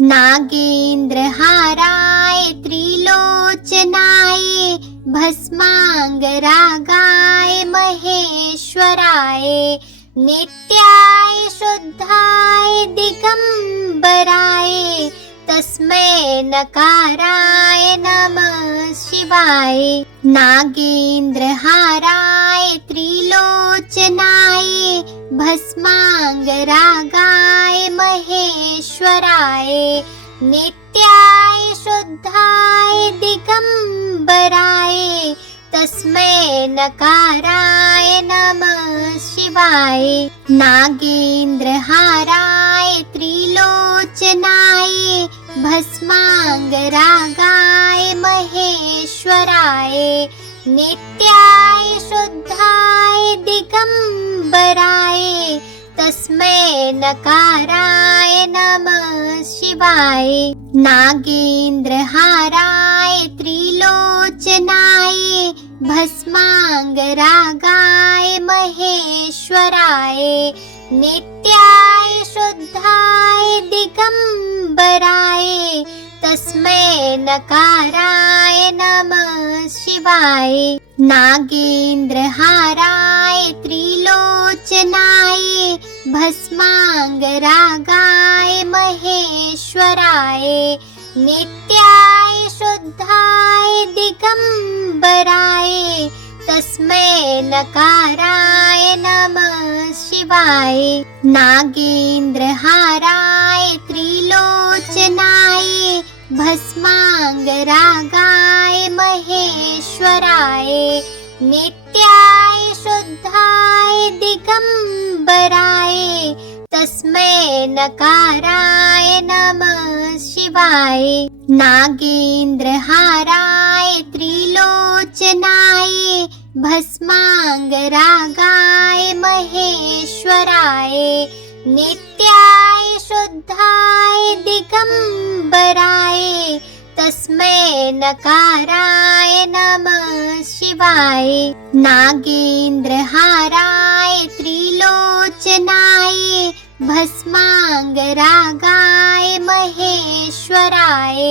नागेन्द्रहाराय त्रिलोचनाय भस्मांगरागाय महेश्वराय नित्याय शुद्धाय दिगंबराय तस्मै नकाराय नमः शिवाय। नागेन्द्रहाराय त्रिलोचनाय भस्मांगरागाय महेश्वराय नित्याय शुद्धाय दिगंबराय तस्मै नकाराय नमः शिवाय। नागेन्द्रहाराय त्रिलोचनाय भस्मांगरागाय महेश्वराय नित्याय शुद्धाय दिगंबराय तस्मै नकाराय नमः शिवाय। नागेन्द्रहाराय त्रिलोचनाय भस्मांगरागाय महेश्वराय नित्याय शुद्धाय दिगंबराय तस्मै नकाराय नमः शिवाय। नागेन्द्रहाराय त्रिलोचनाय भस्मांगरागाय महेश्वराय नित्याय शुद्धाय दिगंबराय तस्मै नकाराय नमः शिवाय। नागेन्द्रहाराय त्रिलोचनाय भस्मांगरागाय महेश्वराय नित्याय शुद्धाय दिगंबराय तस्मै नकाराय नमः शिवाय। नागेन्द्रहाराय त्रिलोचनाय भस्मांगरागाय महेश्वराय नित्याय शुद्धाय दिगंबराय तस्मै नकाराय नमः शिवाय। नागेन्द्रहाराय त्रिलोचनाय भस्मांगरागाय महेश्वराय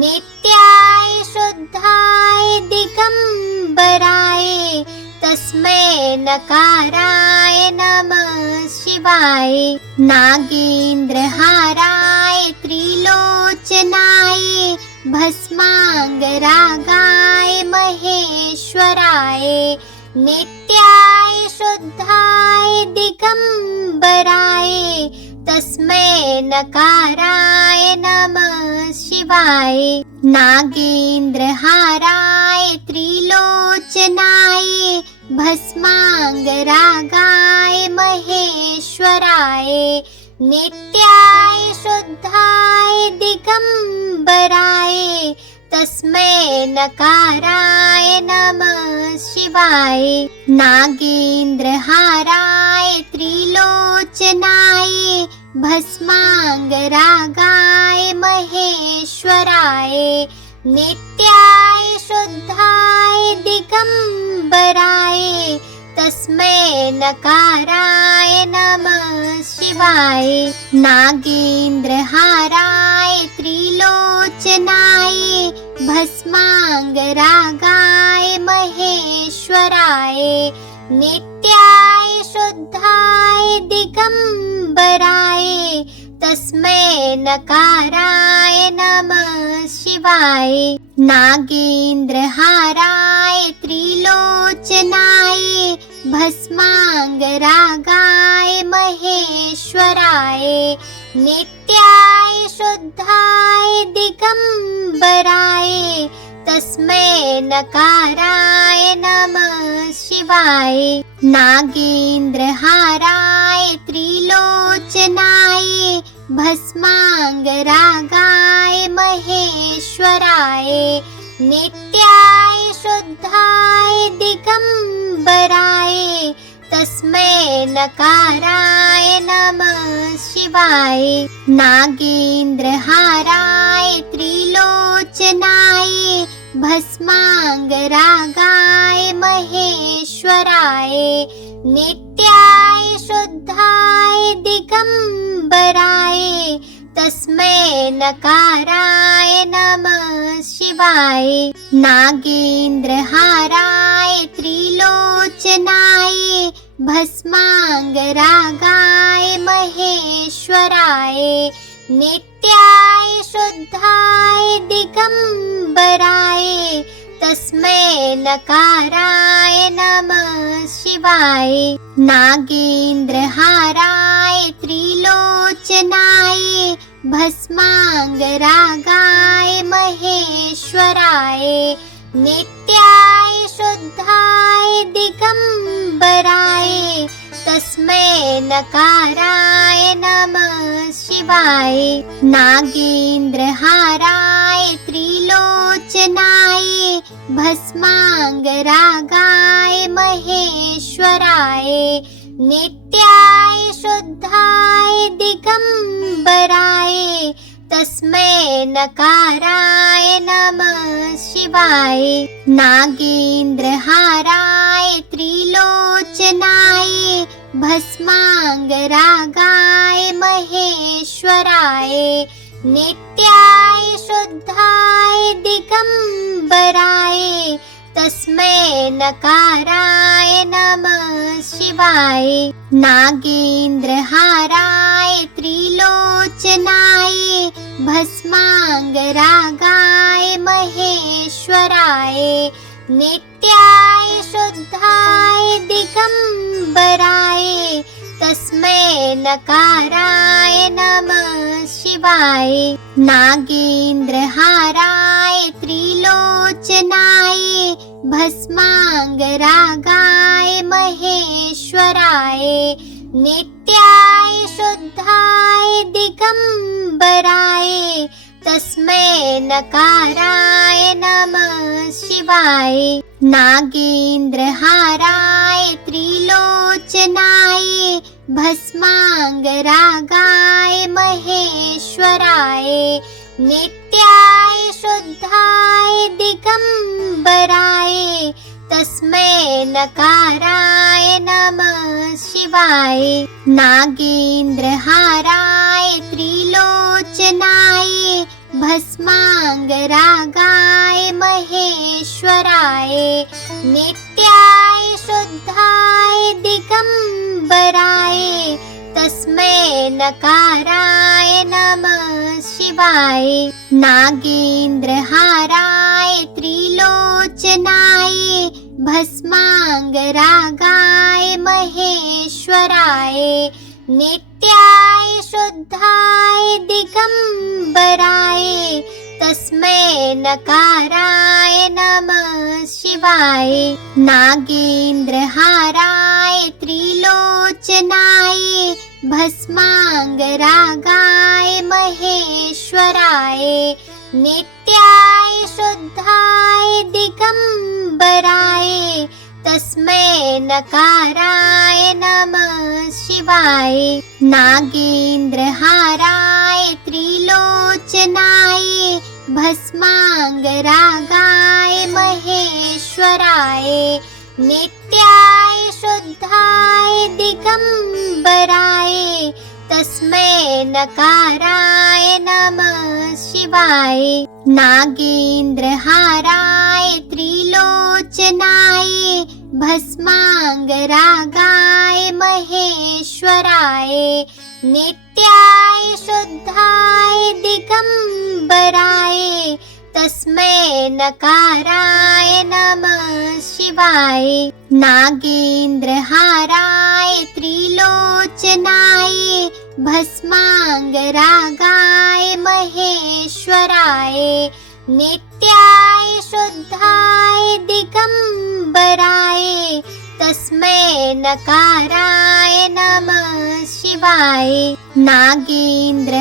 नित्याय शुद्धाय दिगंबराय तस्मै नकाराय नमः शिवाय। नागेन्द्रहाराय त्रिलोचनाय भस्मांगरागाय महेश्वराय नित्याय शुद्धाय दिगंबराय तस्मै नकाराय नमः शिवाय। नागेन्द्रहाराय त्रिलोचनाय भस्मांगरागाय महेश्वराय नित्याय शुद्धाय दिगंबराय तस्मै नकाराय नमः शिवाय। नागेन्द्रहाराय त्रिलोचनाय भस्मांगरागाय महेश्वराय नित्याय शुद्धाय दिगंबराय तस्मै नकाराय नमः शिवाय। नागेन्द्रहाराय त्रिलोचनाय भस्मांगरागाय महेश्वराय नित्याय शुद्धाय दिगंबराय तस्मै नकाराय नमः शिवाय। नागेन्द्रहाराय त्रिलोचनाय भस्मांगरागाय महेश्वराय नित्याय शुद्धाय दिगंबराय तस्मै नकाराय नमः शिवाय। नागेन्द्रहाराय त्रिलोचनाय भस्मांगरागाय महेश्वराय नित्याय शुद्धाय दिगंबराय तस्मै नकाराय नमः शिवाय। नागेन्द्रहाराय त्रिलोचनाय भस्मांगरागाय महेश्वराय नित्याय शुद्धाय दिगंबराय तस्मै नकाराय नमः शिवाय। नागेन्द्रहाराय त्रिलोचनाय भस्मांगरागाय महेश्वराय नित्याय शुद्धाय दिगंबराय तस्मै नकाराय नमः शिवाय। नागेन्द्रहाराय त्रिलोचनाय भस्मांगरागाय महेश्वराय नित्याय शुद्धाय दिगंबराय तस्मै नकाराय नमः शिवाय। नागेन्द्रहाराय त्रिलोचनाय भस्मांगरागाय महेश्वराय नित्याय शुद्धाय दिगंबराय तस्मै नकाराय नमः शिवाय। नागेन्द्रहाराय त्रिलोचनाय भस्मांगरागाय महेश्वराय नित्याय शुद्धाय दिगंबराय तस्मै नकाराय नमः शिवाय। नागेन्द्रहाराय त्रिलोचनाय भस्मांगरागाय महेश्वराय नित्याय शुद्धाय दिगंबराय तस्मै नकाराय नमः शिवाय। नागेन्द्रहाराय त्रिलोचनाय भस्मांगरागाय महेश्वराय नित्याय शुद्धाय दिगंबराय तस्मै नकाराय नमः शिवाय। नागेन्द्रहाराय त्रिलोचनाय भस्मांगरागाय महेश्वराय नित्याय शुद्धाय दिगंबराय तस्मै नकाराय नमः शिवाय। नागेन्द्रहाराय त्रिलोचनाय भस्मांगरागाय महेश्वराय नित्याय शुद्धाय दिगंबराय तस्मै नकाराय नमः शिवाय। नागेन्द्रहाराय त्रिलोचनाय भस्मांगरागाय महेश्वराय नित्याय शुद्धाय दिगंबराय तस्मै नकाराय नमः शिवाय। नागेन्द्रहाराय त्रिलोचनाय भस्मांगरागाय महेश्वराय नित्याय शुद्धाय दिगंबराय तस्मै नकाराय नमः शिवाय। नागेन्द्रहाराय त्रिलोचनाय भस्मांगरागाय महेश्वराय नित्याय शुद्धाय दिगंबराय तस्मै नकाराय नमः शिवाय। नागेन्द्रहाराय त्रिलोचनाय भस्मांगरागाय महेश्वराय नित्याय शुद्धाय दिगंबराय तस्मै नकाराय नमः शिवाय। नागेन्द्रहाराय त्रिलोचनाय भस्मांगरागाय महेश्वराय नित्याय शुद्धाय दिगंबराय तस्मै नकाराय नमः शिवाय। नागेन्द्रहाराय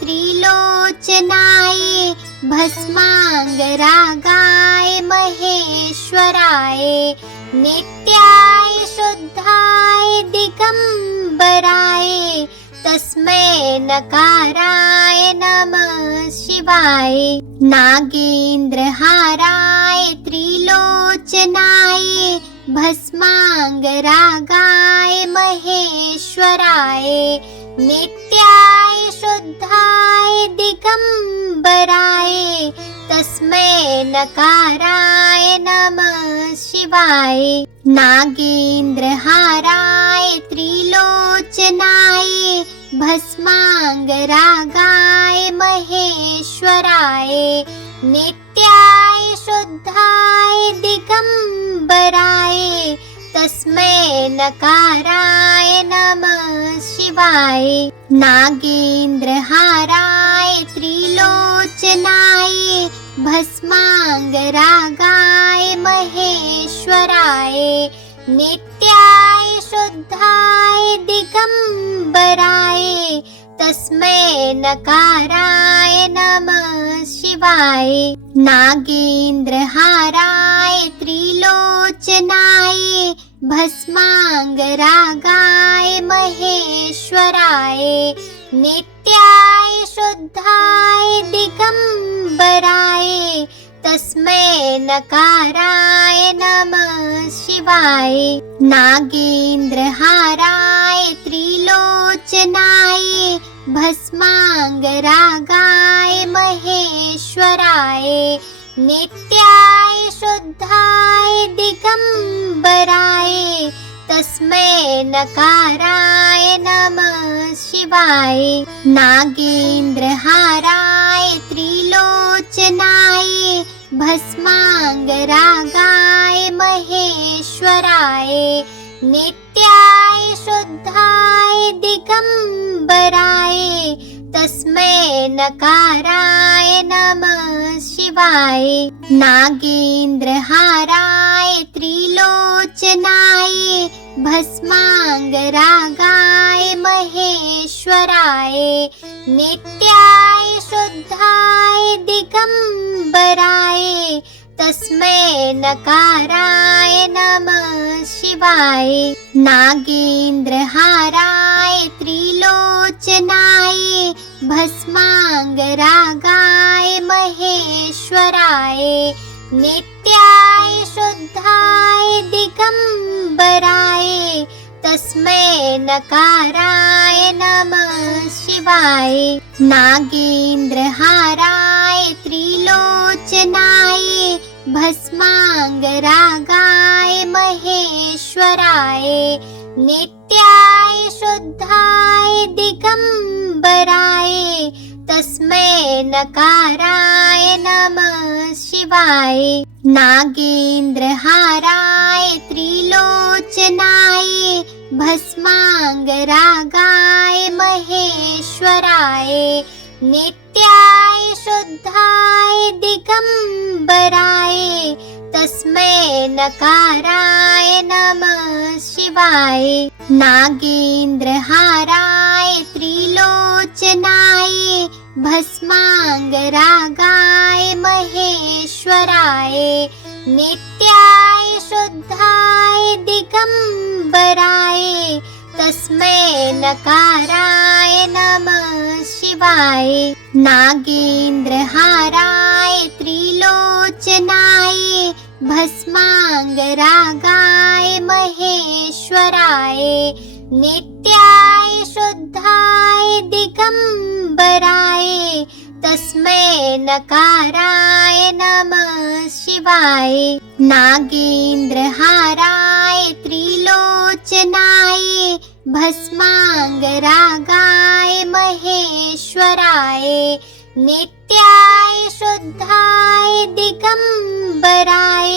त्रिलोचनाय भस्मांगरागाय महेश्वराय नित्याय शुद्धाय दिगंबराय तस्मै नकाराय नमः शिवाय। नागेन्द्रहाराय त्रिलोचनाय भस्मांगरागाय महेश्वराय नित्याय शुद्धाय दिगंबराय तस्मै नकाराय नमः शिवाय। नागेन्द्रहाराय त्रिलोचनाय भस्मांगरागाय महेश्वराय नित्याय शुद्धाय दिगंबराय तस्मै नकाराय नमः शिवाय। नागेन्द्रहाराय त्रिलोचनाय भस्मांगरागाय महेश्वराय नित्याय शुद्धाय दिगंबराय तस्मै नकाराय नमः शिवाय। नागेन्द्रहाराय त्रिलोचनाय भस्मांगरागाय महेश्वराय नित्याय शुद्धाय दिगंबराय तस्मै नकाराय नमः शिवाय। नागेन्द्रहाराय त्रिलोचनाय भस्मांगरागाय महेश्वराय नित्याय शुद्धाय दिगंबराय तस्मै नकाराय नमः शिवाय। नागेन्द्रहाराय त्रिलोचनाय भस्मांगरागाय महेश्वराय नित्याय शुद्धाय दिगंबराय तस्मै नकाराय नमः शिवाय। नागेन्द्रहाराय त्रिलोचनाय भस्मांगरागाय महेश्वराय नित्याय शुद्धाय दिगंबराय तस्मै नकाराय नमः शिवाय। नागेन्द्रहाराय त्रिलोचनाय भस्मांगरागाय महेश्वराय नित्याय शुद्धाय दिगंबराय तस्मै नकाराय नमः शिवाय। नागेन्द्रहाराय त्रिलोचनाय भस्मांगरागाय महेश्वराय नित्याय शुद्धाय दिगंबराय तस्मै नकाराय नमः शिवाय। नागेन्द्रहाराय त्रिलोचनाय भस्मांगरागाय महेश्वराय नित्याय शुद्धाय दिगंबराय तस्मै नकाराय नमः शिवाय। नागेन्द्रहाराय त्रिलोचनाय भस्मांगरागाय महेश्वराय नित्याय शुद्धाय दिगंबराय तस्मै नकाराय नमः शिवाय। नागेन्द्रहाराय त्रिलोचनाय भस्मांगरागाय महेश्वराय नित्याय शुद्धाय दिगंबराय तस्मै नकाराय नमः शिवाय। नागेन्द्रहाराय त्रिलोचनाय भस्मांगरागाय महेश्वराय नित्याय शुद्धाय दिगंबराय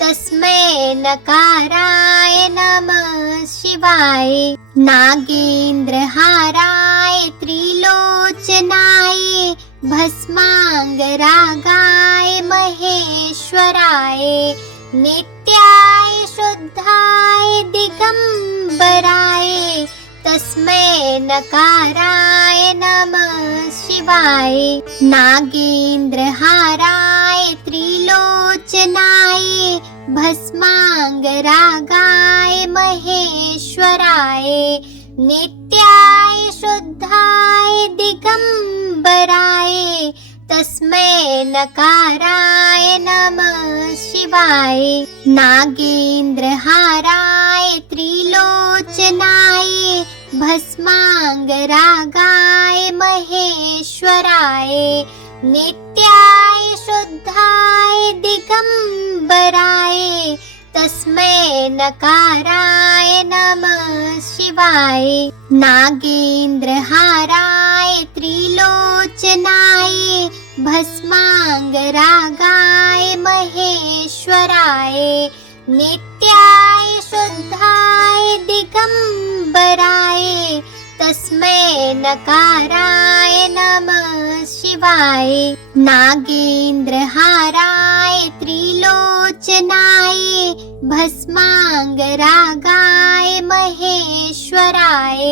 तस्मै नकाराय नमः शिवाय। नागेन्द्रहाराय त्रिलोचनाय भस्मांगरागाय महेश्वराय नित्याय शुद्धाय दिगंबराय तस्मै नकाराय नमः शिवाय। नागेन्द्रहाराय त्रिलोचनाय भस्मांगरागाय महेश्वराय नित्याय शुद्धाय दिगंबराय तस्मै नकाराय नमः शिवाय। नागेन्द्रहाराय त्रिलोचनाय भस्मांगरागाय महेश्वराय नित्याय शुद्धाय दिगंबराय तस्मै नकाराय नमः शिवाय। नागेन्द्रहाराय त्रिलोचनाय भस्मांगरागाय महेश्वराय नित्याय शुद्धाय दिगंबराय तस्मै नकाराय नमः शिवाय। नागेन्द्रहाराय त्रिलोचनाय भस्मांगरागाय महेश्वराय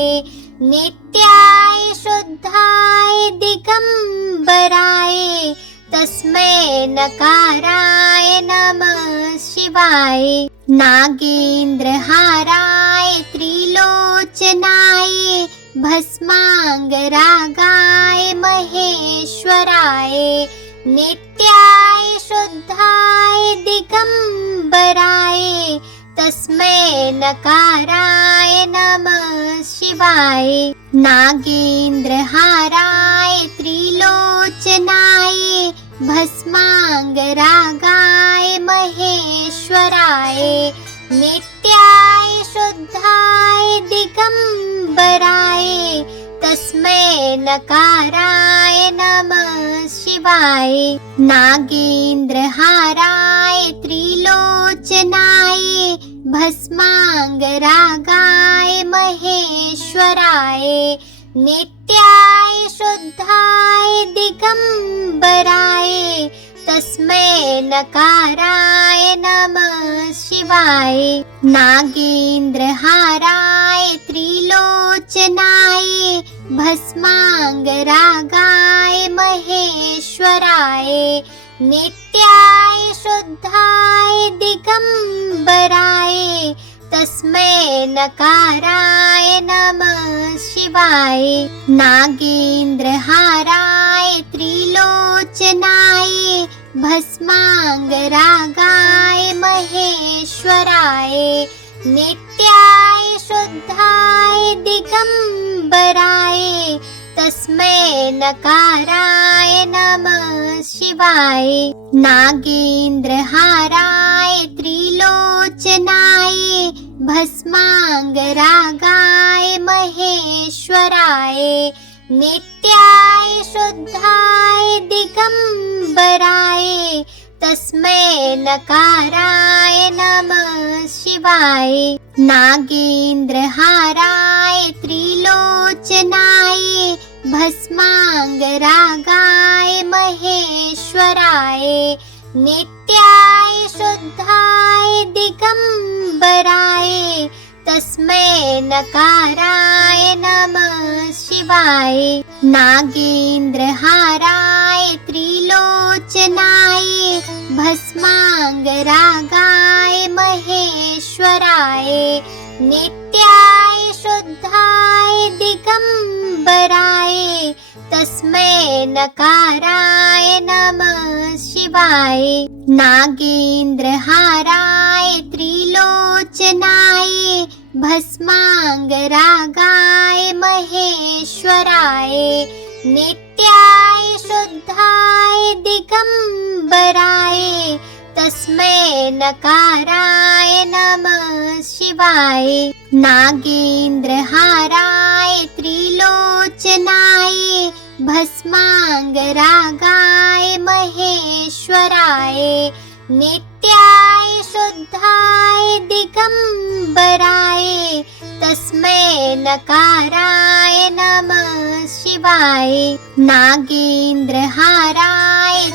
नित्याय शुद्धाय दिगंबराय तस्मै नकाराय नमः शिवाय। नागेन्द्रहाराय त्रिलोचनाय भस्मांगरागाय महेश्वराय नित्याय शुद्धाय दिगंबराय तस्मै नकाराय नमः शिवाय। नागेन्द्रहाराय त्रिलोचनाय भस्मांगरागाय महेश्वराय नित्याय शुद्धाय दिगंबराय तस्मै नकाराय नमः शिवाय। नागेन्द्रहाराय त्रिलोचनाय भस्मांगरागाय महेश्वराय नित्याय शुद्धाय दिगंबराय तस्मै नकाराय नमः शिवाय। नागेन्द्रहाराय त्रिलोचनाय भस्मांगरागाय महेश्वराय नित्याय शुद्धाय दिगंबराय तस्मै नकाराय नमः शिवाय। नागेन्द्रहाराय त्रिलोचनाय भस्मांगरागाय महेश्वराय नित्याय शुद्धाय दिगंबराय तस्मै नकाराय नमः शिवाय। नागेन्द्रहाराय त्रिलोचनाय भस्मांगरागाय महेश्वराय नित्याय शुद्धाय दिगंबराय तस्मै नकाराय नमः शिवाय। नागेन्द्रहाराय त्रिलोचनाय भस्मांगरागाय महेश्वराय नित्याय शुद्धाय दिगंबराय तस्मै नकाराय नमः शिवाय। नागेन्द्रहाराय त्रिलोचनाय भस्मांगरागाय महेश्वराय नित्याय शुद्धाय दिगंबराय तस्मै नकाराय नमः शिवाय। नागेन्द्रहाराय त्रिलोचनाय भस्मांगरागाय महेश्वराय नित्याय शुद्धाय दिगंबराय तस्मै नकाराय नमः शिवाय। नागेन्द्रहाराय त्रिलोचनाय भस्मांगरागाय महेश्वराय नित्याय शुद्धाय दिगंबराय तस्मै नकाराय नमः शिवाय। नागेन्द्रहाराय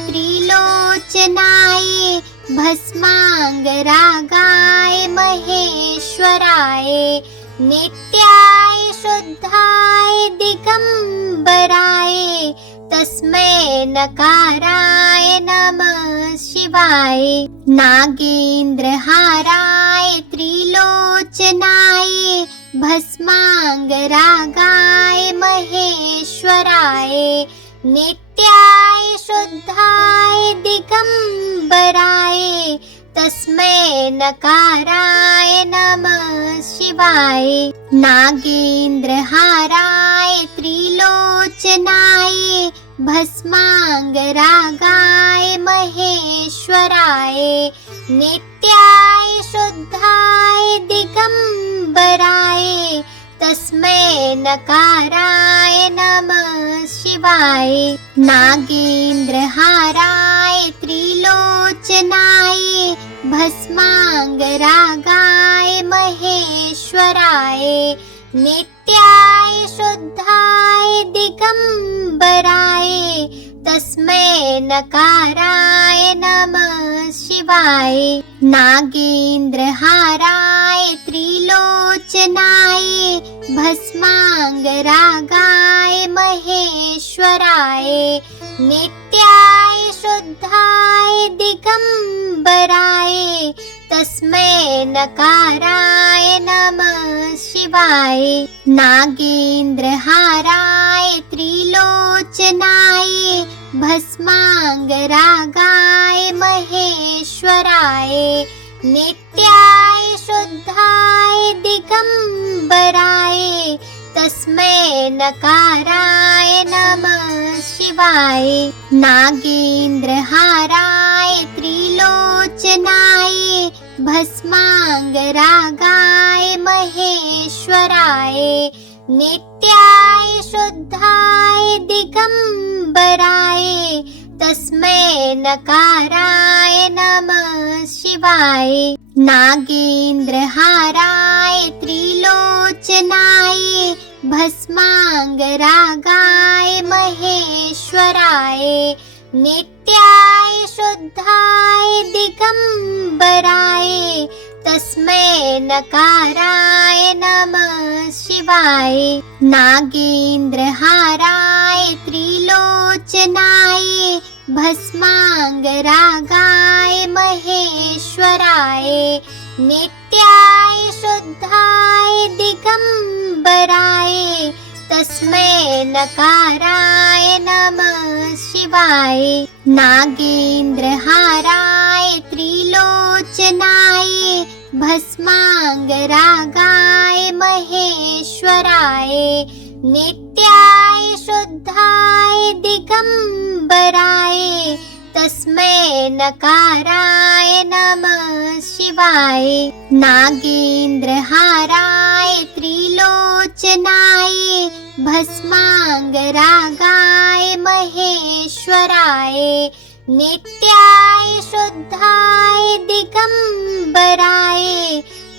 त्रिलोचनाय भस्मांगरागाय महेश्वराय नित्याय शुद्धाय दिगंबराय तस्मै नकाराय नमः शिवाय। नागेन्द्रहाराय त्रिलोचनाय भस्मांगरागाय महेश्वराय नित्याय शुद्धाय दिगंबराय तस्मै नकाराय नमः शिवाय। नागेन्द्रहाराय त्रिलोचनाय भस्माङ्गरागाय महेश्वराय नित्याय शुद्धाय दिगम्बराय तस्मै नकाराय नमः शिवाय। नागेन्द्रहाराय त्रिलोचनाय भस्माङ्गरागाय महेश्वराय नित्याय शुद्धाय दिगम्बराय तस्मै नकाराय नमः शिवाय। नागेन्द्रहाराय त्रिलोचनाय भस्माङ्गरागाय महेश्वराय नित्याय शुद्धाय दिगम्बराय तस्मै नकाराय नमः शिवाय। नागेन्द्रहाराय त्रिलोचनाय भस्माङ्गरागाय महेश्वराय नित्याय शुद्धाय दिगम्बराय तस्मै नकाराय नमः शिवाय। नागेन्द्रहाराय त्रिलोचनाय भस्माङ्गरागाय महेश्वराय नित्याय शुद्धाय दिगम्बराय तस्मै नकाराय नमः शिवाय। नागेन्द्रहाराय त्रिलोचनाय भस्माङ्गरागाय महेश्वराय नित्याय शुद्धाय दिगम्बराय तस्मै नकाराय नमः शिवाय। नागेन्द्रहाराय त्रिलोचनाय भस्माङ्गरागाय महेश्वराय नित्याय शुद्धाय दिगम्बराय तस्मै नकाराय नमः शिवाय। नागेन्द्रहाराय त्रिलोचनाय भस्माङ्गरागाय महेश्वराय नित्याय शुद्धाय दिगम्बराय तस्मै नकाराय नमः शिवाय। नागेन्द्रहाराय त्रिलोचनाय भस्माङ्गरागाय महेश्वराय नित्याय शुद्धाय दिगम्बराय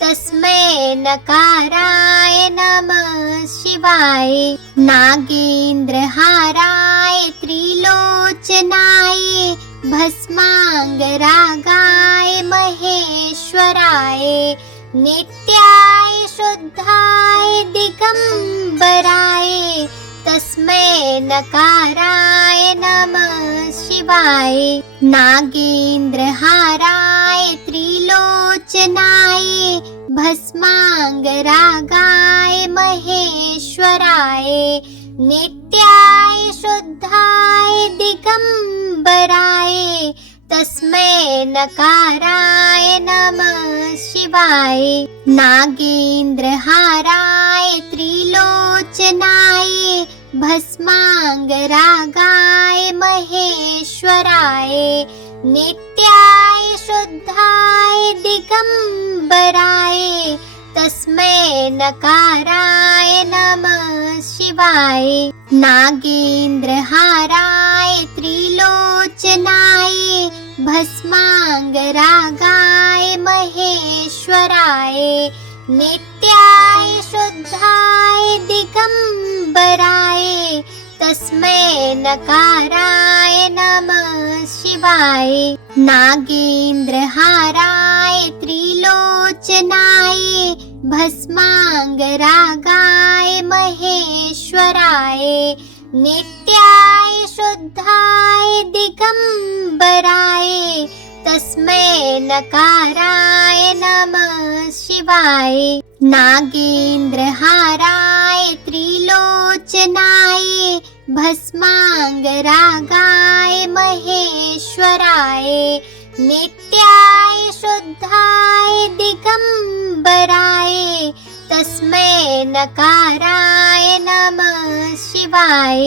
तस्मै नकाराय नमः शिवाय। नागेन्द्रहाराय त्रिलोचनाय भस्माङ्गरागाय महेश्वराय नित्याय शुद्धाय दिगम्बराय तस्मै नकाराय नमः शिवाय। नागेन्द्रहाराय त्रिलोचनाय भस्माङ्गरागाय महेश्वराय नित्याय शुद्धाय दिगम्बराय तस्मै नकाराय नमः शिवाय। नागेन्द्रहाराय त्रिलोचनाय भस्माङ्गरागाय महेश्वराय नित्याय शुद्धाय दिगम्बराय तस्मै नकाराय नमः शिवाय। नागेन्द्रहाराय त्रिलोचनाय भस्माङ्गरागाय महेश्वराय नित्याय शुद्धाय दिगम्बराय तस्मै नकाराय नमः शिवाय। नागेन्द्रहाराय त्रिलोचनाय भस्माङ्गरागाय महेश्वराय नित्याय शुद्धाय दिगम्बराय तस्मै नकाराय नमः शिवाय। नागेन्द्रहाराय त्रिलोचनाय भस्माङ्गरागाय महेश्वराय नित्याय शुद्धाय दिगंबराय तस्मै नकाराय नमः शिवाय।